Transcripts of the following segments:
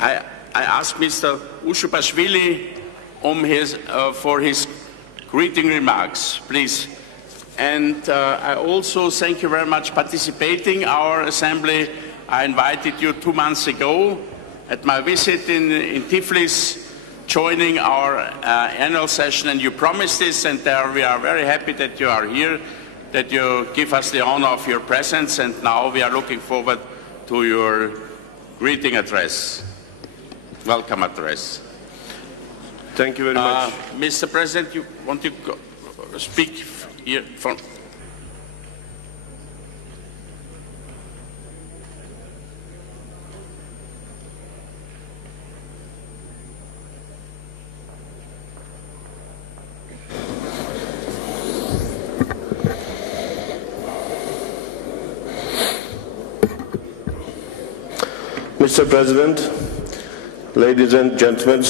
I ask Mr. Usupashvili for his greeting remarks, please. And I also thank you very much for participating in our assembly. I invited you 2 months ago at my visit in Tiflis, joining our annual session, and you promised this, and we are very happy that you are here, that you give us the honor of your presence, and now we are looking forward to your greeting address, welcome address. Thank you very much. Mr. President, you want to speak here from... Mr. President, ladies and gentlemen,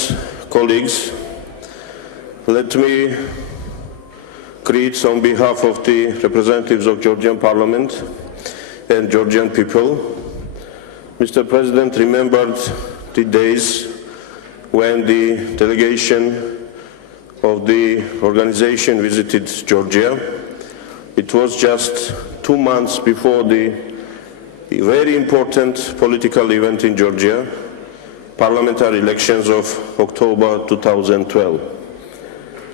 colleagues, let me greet on behalf of the representatives of Georgian Parliament and Georgian people. Mr. President remembered the days when the delegation of the organization visited Georgia. It was just 2 months before the very important political event in Georgia, parliamentary elections of October 2012.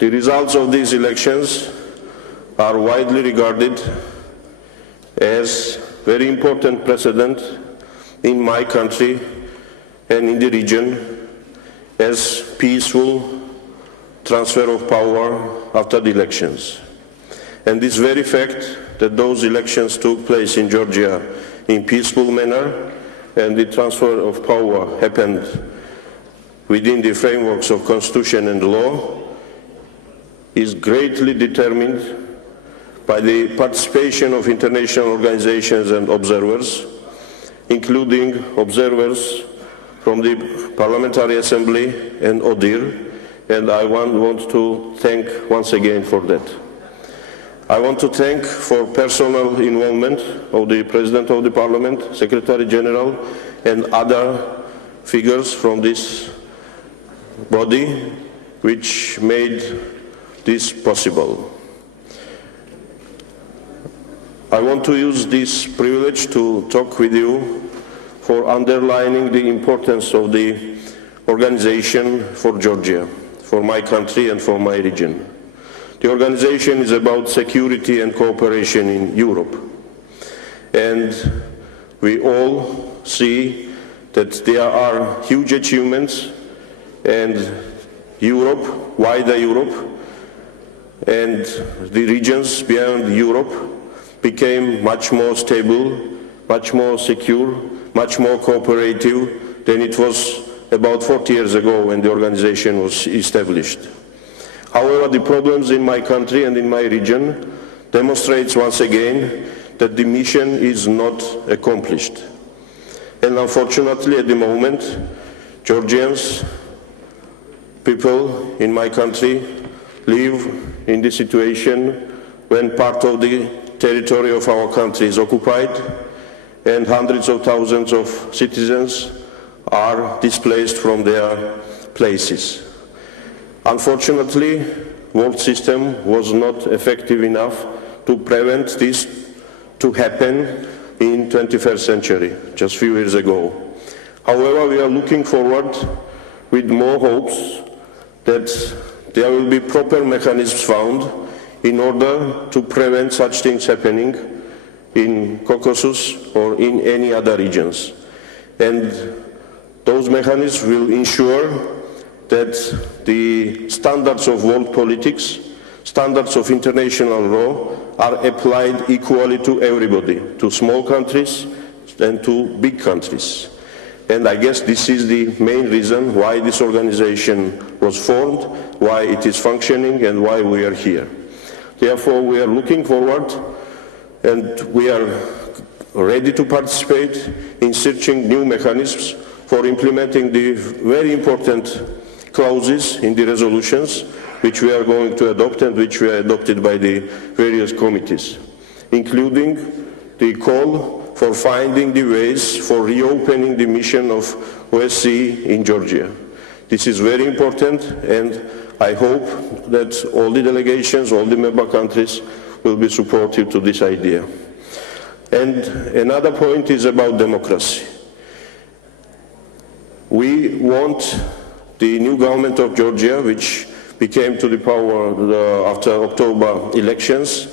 The results of these elections are widely regarded as very important precedent in my country and in the region as peaceful transfer of power after the elections. And this very fact that those elections took place in Georgia in peaceful manner and the transfer of power happened within the frameworks of constitution and law is greatly determined by the participation of international organizations and observers, including observers from the Parliamentary Assembly and ODIHR, and I want to thank once again for that. I want to thank for personal involvement of the President of the Parliament, Secretary General, and other figures from this body which made this possible. I want to use this privilege to talk with you for underlining the importance of the organization for Georgia, for my country and for my region. The organization is about security and cooperation in Europe. And we all see that there are huge achievements, and Europe, wider Europe, and the regions beyond Europe became much more stable, much more secure, much more cooperative than it was about 40 years ago when the organization was established. However, the problems in my country and in my region demonstrates once again that the mission is not accomplished. And unfortunately, at the moment, Georgians, people in my country, live in the situation when part of the territory of our country is occupied and hundreds of thousands of citizens are displaced from their places. Unfortunately, the world system was not effective enough to prevent this to happen in the 21st century, just a few years ago. However, we are looking forward with more hopes that there will be proper mechanisms found in order to prevent such things happening in Caucasus or in any other regions. And those mechanisms will ensure that the standards of world politics, standards of international law are applied equally to everybody, to small countries and to big countries. And I guess this is the main reason why this organization was formed, why it is functioning, and why we are here. Therefore, we are looking forward and we are ready to participate in searching new mechanisms for implementing the very important clauses in the resolutions which we are going to adopt and which were adopted by the various committees, including the call for finding the ways for reopening the mission of OSCE in Georgia. This is very important, and I hope that all the delegations, all the member countries will be supportive to this idea. And another point is about democracy. We want the new government of Georgia, which became to the power after October elections,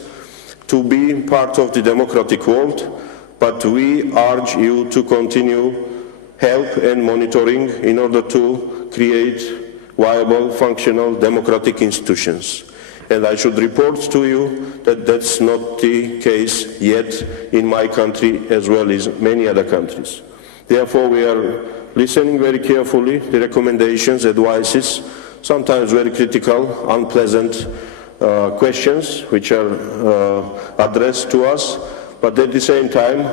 to be part of the democratic world, but we urge you to continue help and monitoring in order to create viable, functional democratic institutions. And I should report to you that that's not the case yet in my country as well as many other countries. Therefore, we are listening very carefully to the recommendations, advices, sometimes very critical, unpleasant questions which are addressed to us. But at the same time,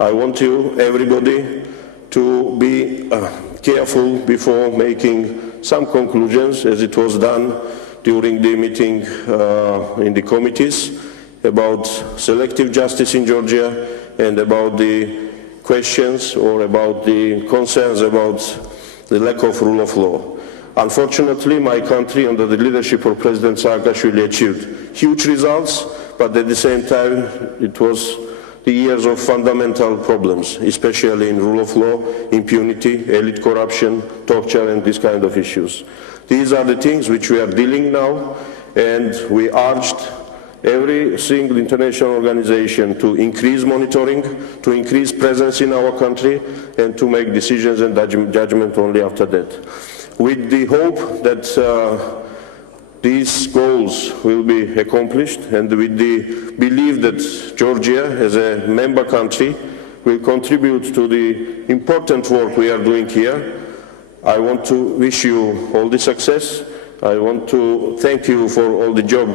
I want you, everybody, to be careful before making some conclusions, as it was done during the meeting in the committees about selective justice in Georgia and about the questions or about the concerns about the lack of rule of law. Unfortunately, my country, under the leadership of President Saakashvili, achieved huge results, but at the same time, it was the years of fundamental problems, especially in rule of law, impunity, elite corruption, torture, and these kind of issues. These are the things which we are dealing now, and we urged every single international organization to increase monitoring, to increase presence in our country, and to make decisions and judgment only after that. With the hope that these goals will be accomplished, and with the belief that Georgia, as a member country, will contribute to the important work we are doing here, I want to wish you all the success. I want to thank you for all the job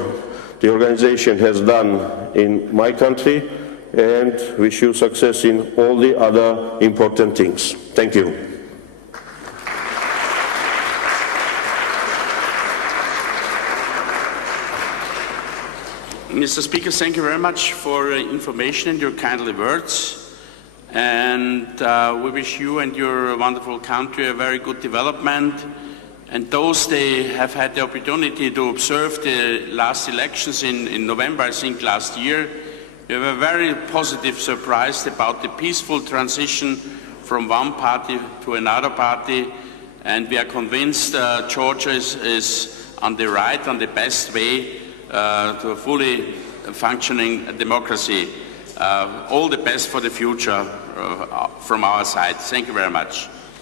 the organization has done in my country, and wish you success in all the other important things. Thank you. Mr. Speaker, thank you very much for information and your kindly words. And we wish you and your wonderful country a very good development. And those they have had the opportunity to observe the last elections in November, I think last year, we were very positive surprised about the peaceful transition from one party to another party. And we are convinced Georgia is on the right, on the best way to a fully functioning democracy. All the best for the future from our side. Thank you very much.